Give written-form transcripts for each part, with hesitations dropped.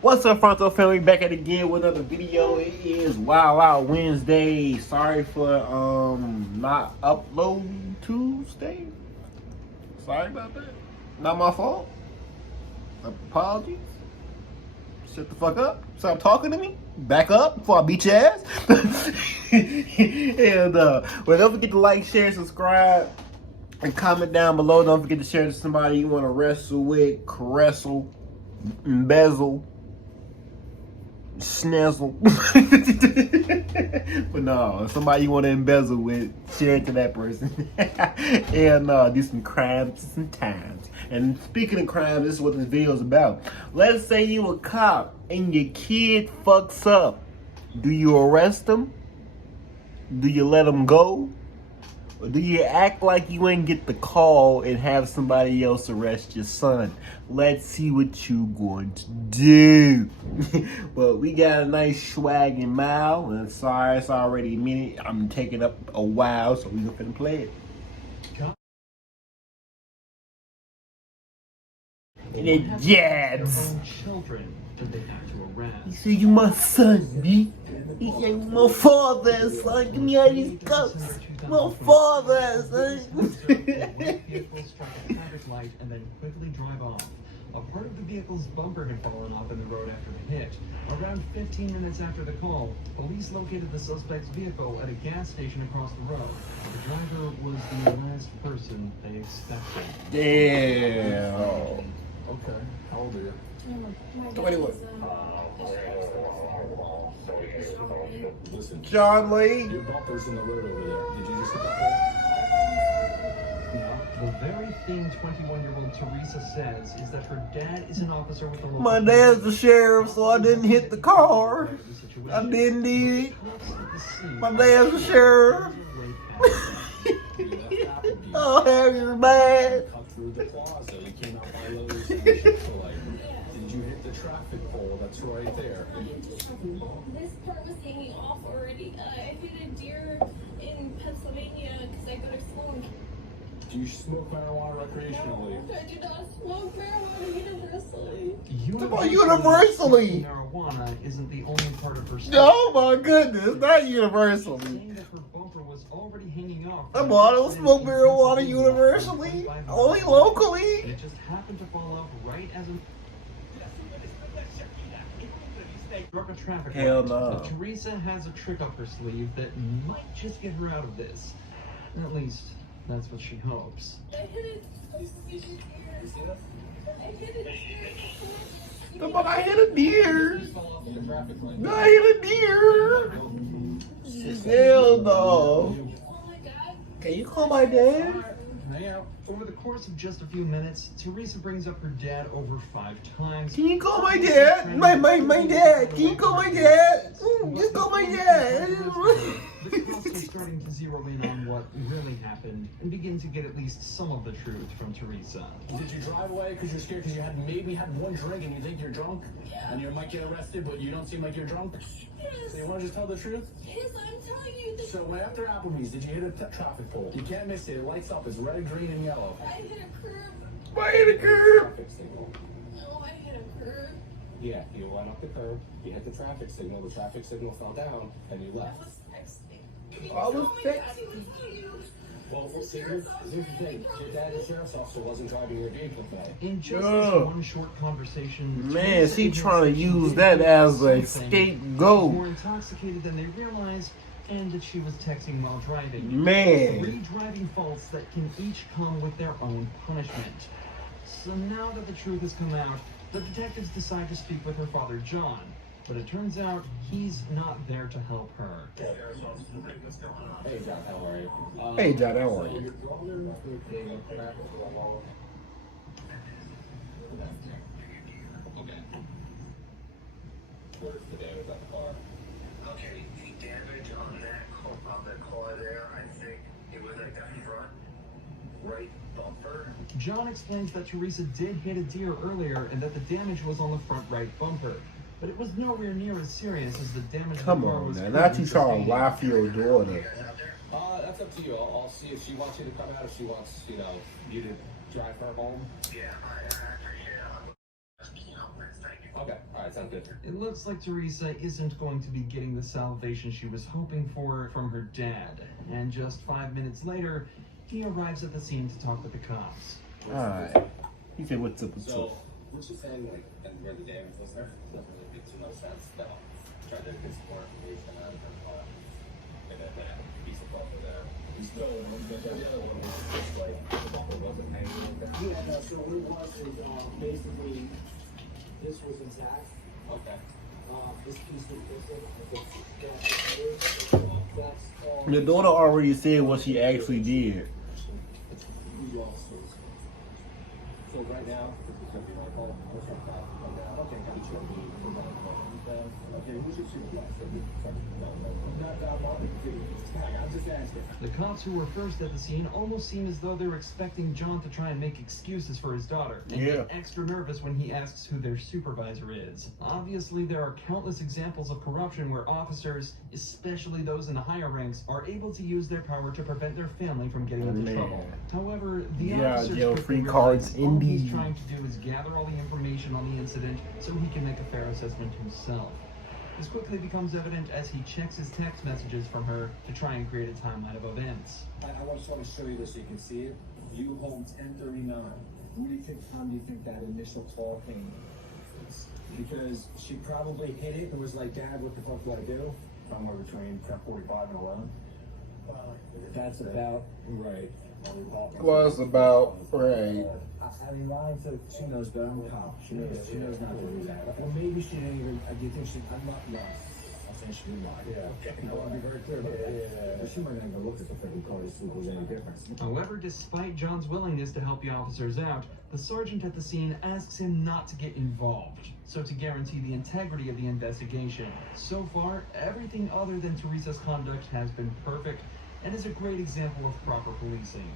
What's up, Fronto family? Back at it again with another video. It is Wow Wow Wednesday. Sorry for not uploading Tuesday. Sorry about that. Not my fault. Apologies. Shut the fuck up. Stop talking to me. Back up before I beat your ass. And well, don't forget to like, share, subscribe, and comment down below. Don't forget to share to somebody you want to wrestle with, caressel, embezzle, snizzle. But no, if somebody you want to embezzle with, share it to that person. And do some crimes sometimes. And speaking of crimes, this is what this video is about. Let's say you a cop and your kid fucks up. Do you arrest them? Do you let them go? Or do you act like you ain't get the call and have somebody else arrest your son? Let's see what you going to do. Well, we got a nice swag and mile. And sorry, it's already a minute. I'm taking up a while, so we gonna play it. And it jabs. He said, "You my son, B." He said, "My father, son. Give me all these cups. My father, son." Light and then quickly drive off. A part of the vehicle's bumper had fallen off in the road after the hit. Around 15 minutes after the call, police located the suspect's vehicle at a gas station across the road. The driver was the last person they expected. Damn. Okay. How old are you? 21. Listen, John Lee. your bumper's in the road over there. Did you just hit that The very thing 21-year-old Teresa says is that her dad is an officer with the local... My dad's the sheriff, so I didn't hit the car. I didn't do it. My dad's the sheriff. Oh, have your bad. cut through the plaza? You came out by Lowe's and Chick-fil-A. Did you hit the traffic pole that's right there? This part was hanging off already. I hit a deer in Pennsylvania because I go to school. Do you smoke marijuana recreationally? No, I do not smoke marijuana universally. Universally. Marijuana isn't the only part of her story. Oh my goodness, not universally. Saying that her bumper was already hanging off. I don't smoke marijuana universally, only locally. It just happened to fall off right as a... Struck a traffic Hell light. no. But Teresa has a trick up her sleeve that might just get her out of this. At least, that's what she hopes. I hit it. I hit it. But I hit a deer. I hit a deer. Hell no. Oh my God. Can you call my dad? Hang out. Over the course of just a few minutes, Teresa brings up her dad over 5 times. Can you call my dad? My dad. Can you call my dad? Just call my dad. The cops are starting to zero in on what really happened and begin to get at least some of the truth from Teresa. Did you drive away because you're scared because you had maybe had one drink and you think you're drunk? Yeah. And you might get arrested, but you don't seem like you're drunk? Yes. So you want to just tell the truth? Yes, I'm telling you this. So when after Applebee's, did you hit a traffic pole? You can't miss it. It lights up. It's red, green, and yellow. I hit a curb. I hit a curb. Traffic signal. No, I hit a curb. Yeah, you went up the curb, you hit the traffic signal fell down, and you I left. was texting. I was Oh my God, texting. he was telling you. Well, here's the thing. Your dad, the sheriff's officer, wasn't driving your vehicle today. In just Ugh. this one short conversation, Man, Teresa she admits trying that to she use did that as a something scapegoat. more intoxicated than they realized, and that she was texting while driving. Man. 3 driving faults that can each come with their own punishment. So now that the truth has come out, the detectives decide to speak with her father, John. But it turns out he's not there to help her. Hey, John, how are you? Hey, John, how are you? Your brother became a traffic law. Okay. Where's the damage on the car? Okay, the damage on that car there, I think it was like the front right bumper. John explains that Teresa did hit a deer earlier and that the damage was on the front right bumper. but it was nowhere near as serious as the damage Come the car on, was man. Not you trying sustaining. to lie for your daughter. That's up to you. I'll see if she wants you to come out, if she wants, you to drive her home. Yeah, I appreciate it. Thank you. Okay, alright, sounds good. It looks like Teresa isn't going to be getting the salvation she was hoping for from her dad. And just 5 minutes later, he arrives at the scene to talk with the cops. Alright. He said, what's up, what's So, up? what you saying, like, and where the damage was there, doesn't really make too much sense. No, trying to get some more information out of her car. And then that piece of bumper there. We still but the other one was just like, the bumper wasn't hanging. Yeah, no, so what it was is, basically, this was intact. Okay. This piece was missing. That's all. Your daughter already said what she actually did. We lost those. So right now, this is gonna be my call. I'll check that. Okay, got you. Okay, who's your supervisor? Not that one. I'm just asking. The cops who were first at the scene almost seem as though they're expecting John to try and make excuses for his daughter, and Yeah. get extra nervous when he asks who their supervisor is. Obviously, there are countless examples of corruption where officers, especially those in the higher ranks, are able to use their power to prevent their family from getting into Man. trouble. However, the Yeah, officers jail quickly free realize cards, all he's indeed. trying to do is gather all the information on the incident so he can make a fair assessment himself. This quickly becomes evident as he checks his text messages from her to try and create a timeline of events. I just want to show you this so you can see it. View home 1039. What do you think? How do you think that initial call came? Because she probably hit it and was like, "Dad, what the fuck do I do?" Somewhere between 10:45 and 11. That's about right. Was about, right. I mean, lying to she knows better. I'm a cop. She knows not to do that. Or maybe she didn't even. Do you think she? I'm not. No. I'm saying she didn't lie. Yeah. Okay. I want to be very clear about that. But she might not even look at the freaking car to see if there's any difference. However, despite John's willingness to help the officers out, the sergeant at the scene asks him not to get involved, so to guarantee the integrity of the investigation. So far, everything other than Teresa's conduct has been perfect, and is a great example of proper policing.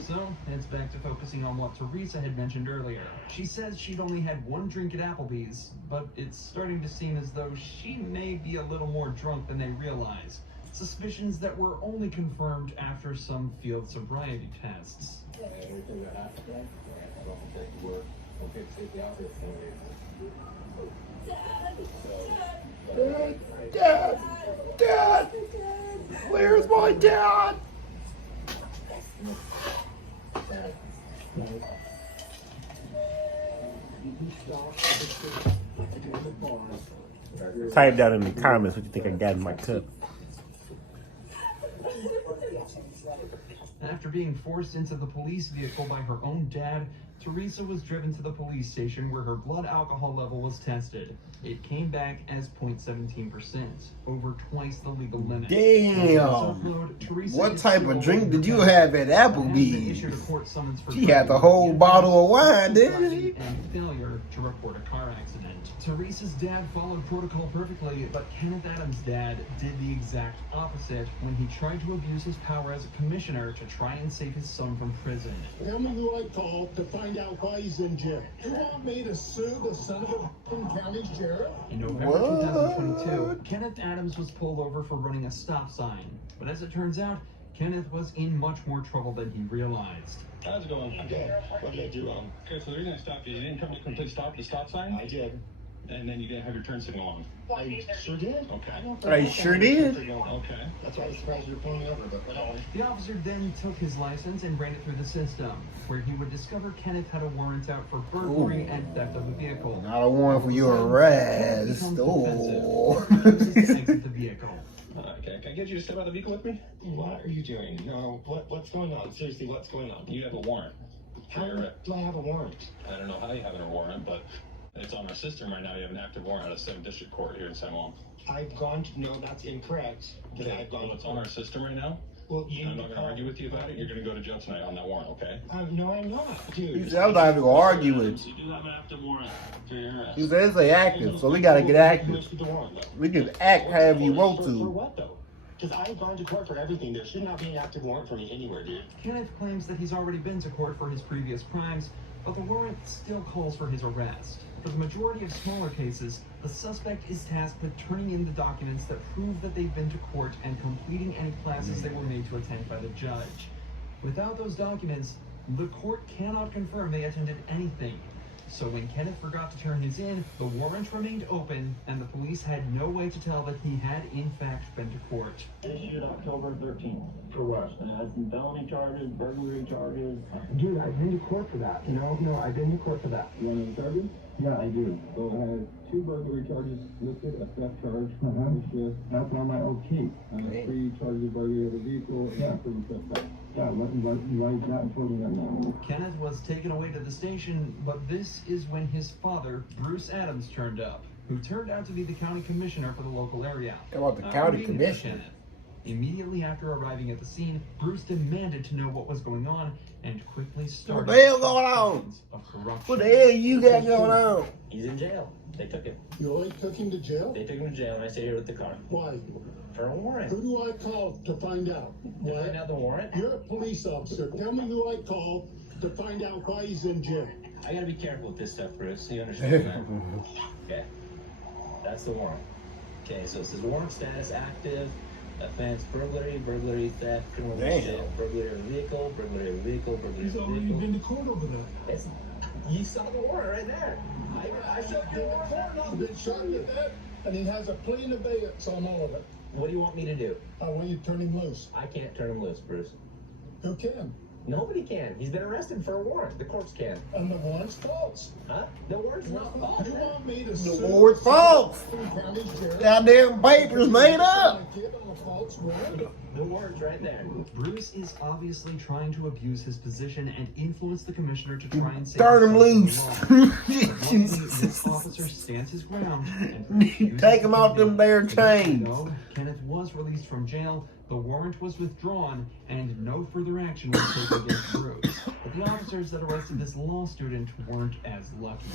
So, it's back to focusing on what Teresa had mentioned earlier. She says she'd only had one drink at Applebee's, but it's starting to seem as though she may be a little more drunk than they realize. Suspicions that were only confirmed after some field sobriety tests. Everything that happened, right? I don't think you were okay to take the outfit for you. Dad! Dad! Where's my dad? Type down in the comments what you think I got in my cup. After being forced into the police vehicle by her own dad, Teresa was driven to the police station where her blood alcohol level was tested. It came back as 0.17%, over twice the legal limit. Damn! Teresa What is type still of drink holding did you her have at has been Applebee's? issued a court summons for She had the driving whole under bottle of wine, influence, didn't she? and failure to report a car accident. Teresa's dad followed protocol perfectly, but Kenneth Adams' dad did the exact opposite when he tried to abuse his power as a commissioner to try and save his son from prison. Tell me who I called to find out why he's in jail. You want me to sue the son of a county sheriff? In November What? 2022, Kenneth Adams was pulled over for running a stop sign. But as it turns out, Kenneth was in much more trouble than he realized. How's it going? Okay, what did I do wrong? Okay, so the reason I stopped you didn't come to complete stop at the stop sign, I did. and then you didn't have your turn signal on. I sure did. Okay. I sure did. Okay. That's why I was surprised you were pulling me over, but whatever. The officer then took his license and ran it through the system, where he would discover Kenneth had a warrant out for burglary Ooh. and theft of a vehicle. Not a warrant for your arrest. Oh. He chooses to exit the vehicle. Okay, can I get you to step out of the vehicle with me? What are you doing? No, what's going on? Seriously, what's going on? You have a warrant. How do I have a warrant? I don't know how you have a warrant, but it's on our system right now. You have an active warrant out of 7th District Court here in San Juan. I've gone to, no, that's incorrect. That I've gone Well, it's on our system right now. Well, you I'm not going to argue with you about it. You're going to go to jail tonight on that warrant, okay? No, I'm not, dude. He said, I'm not even gonna argue with So you. you do have an active warrant for your arrest. He said, it's active, so we gotta get active. What's with the warrant, though? We can act however you want For to. what, though? Because I've gone to court for everything. There should not be an active warrant for me anywhere, dude. Kenneth claims that he's already been to court for his previous crimes, but the warrant still calls for his arrest. For the majority of smaller cases, the The suspect is tasked with turning in the documents that prove that they've been to court and completing any classes they were made to attend by the judge. Without those documents, the court cannot confirm they attended anything. So when Kenneth forgot to turn his in, the warrant remained open, and the police had no way to tell that he had in fact been to court. Issued October 13th. For what? And it has some felony charges, burglary charges. Dude, I've been to court for that. No, I've been to court for that. You want to charges? Yeah, I do. So it has 2 burglary charges listed, a theft charge, That's on my old key. 3 charges of burglary of a vehicle, and Yeah. 3 trespass. Yeah, write that and put it in Kenneth was taken away to the station, but this is when his father, Bruce Adams, turned up, who turned out to be the county commissioner for the local area. How about the county Reading for commissioner? Kenneth. Immediately after arriving at the scene, Bruce demanded to know what was going on and quickly started What the hell going on? allegations of corruption. What the hell you got going on? He's in jail. They took him. You already took him to jail? They took him to jail, and I stayed here with the car Why? for a warrant. Who do I call to find out? To find Why? out the warrant. You're a police officer. Tell me who I call to find out why he's in jail. I gotta be careful with this stuff, Bruce. You understand that? Okay. That's the warrant. Okay, so it says warrant status active, offense burglary, burglary, theft, criminal Damn. jail, burglary of a vehicle, burglary of a vehicle, burglary He's of a already vehicle. been to court over that. It's, you saw the warrant right there. I showed you the warrant. I've been showing you that, and he has a plea in abeyance on all of it. What do you want me to do? I want you to turn him loose. I can't turn him loose, Bruce. Who can? Nobody can. He's been arrested for a warrant. The courts can. And the warrant's false. Huh? The warrant's not false. You want me to The sue warrant's false. Suffolk County Sheriff? Goddamn papers made up. A kid on a false warrant? The warrant's right there. Bruce is obviously trying to abuse his position and influence the commissioner to try and save Turn him himself from loose. the law. But luckily, this officer stands his ground and refuses Take him to off them leave. there Even chains. though Kenneth was released from jail, the warrant was withdrawn and no further action was taken against Bruce. But the officers that arrested this law student weren't as lucky.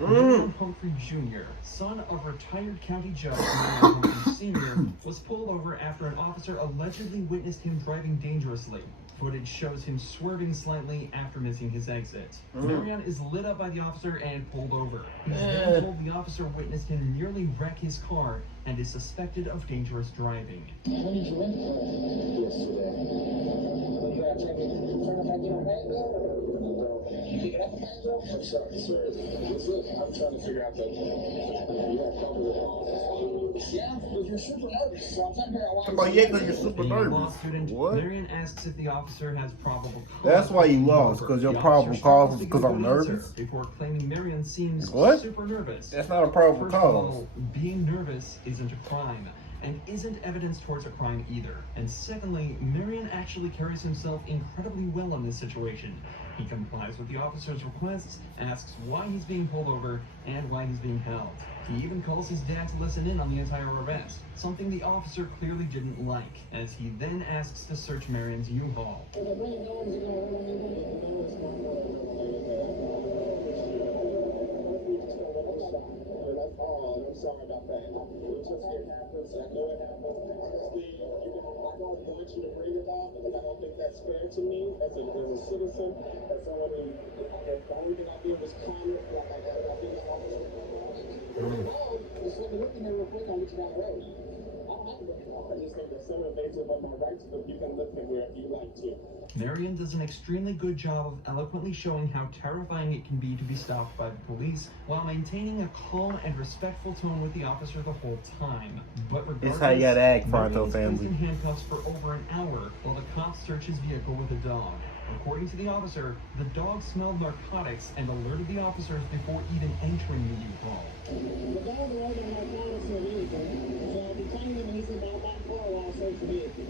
William Humphrey Jr., son of retired county judge William Humphrey Sr., was pulled over after an officer allegedly witnessed him driving dangerously. Footage shows him swerving slightly after missing his exit. Marion is lit up by the officer and pulled over. He's then told the officer witnessed him nearly wreck his car and is suspected of dangerous driving. When did you enter? Yesterday. You gotta check it. Turn it back in on that bill? You pick it up the back bill? I'm sorry, sir. I'm trying to figure out yeah, because you're super nervous, so I'm trying to figure out why. Somebody, yeah, 'cause you're super The law nervous. student, What? Marion asks if the officer has probable cause. That's why you lost, 'cause your The probable officer cause struggles was to 'cause give a I'm good answer nervous? Before claiming Marion seems What? super nervous. That's not a probable First of cause. all, being nervous isn't a crime, and isn't evidence towards a crime either. And secondly, Marion actually carries himself incredibly well in this situation. He complies with the officer's requests, asks why he's being pulled over, and why he's being held. He even calls his dad to listen in on the entire arrest, something the officer clearly didn't like, as he then asks to search Marion's U-Haul. I'm sorry about that. It just happens. I know it happens. Honestly, I don't want you to bring it up because I don't think that's fair to me as a citizen, as someone who, if the only thing I did was comment, like I did this officer. Just let me look in there real quick on which route road. I don't have to look. I just think that's so invasive of my rights, but you can look at wherever you like to. Marion does an extremely good job of eloquently showing how terrifying it can be to be stopped by the police while maintaining a calm and respectful tone with the officer the whole time. But regardless, It's how you gotta act, Marion Pronto is placed family. in handcuffs for over an hour while the cops search his vehicle with a dog. According to the officer, the dog smelled narcotics and alerted the officers before even entering the U-Haul. The dog alerted narcotics or anything, so I'll be telling him he's about my car while I search the vehicle.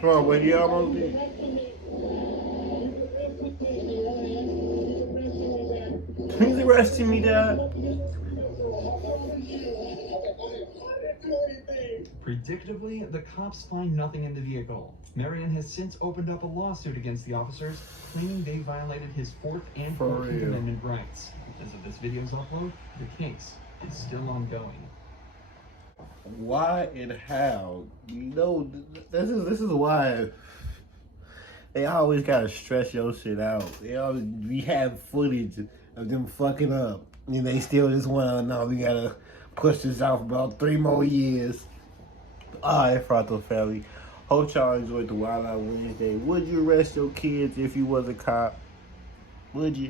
Come on, buddy, you almost did. He's arresting me, Dad. Predictably, the cops find nothing in the vehicle. Marion has since opened up a lawsuit against the officers, claiming they violated his 4th and For 14th real. Amendment rights. As of this video's upload, the case is still ongoing. Why and how? You know, this is why They always gotta stress your shit out. They always we have footage of them fucking up, and they still just wanna know we gotta push this out for about 3 more years. Alright, Frato family. Hope y'all enjoyed the Wild Out Wednesday. Would you arrest your kids if you was a cop? Would you?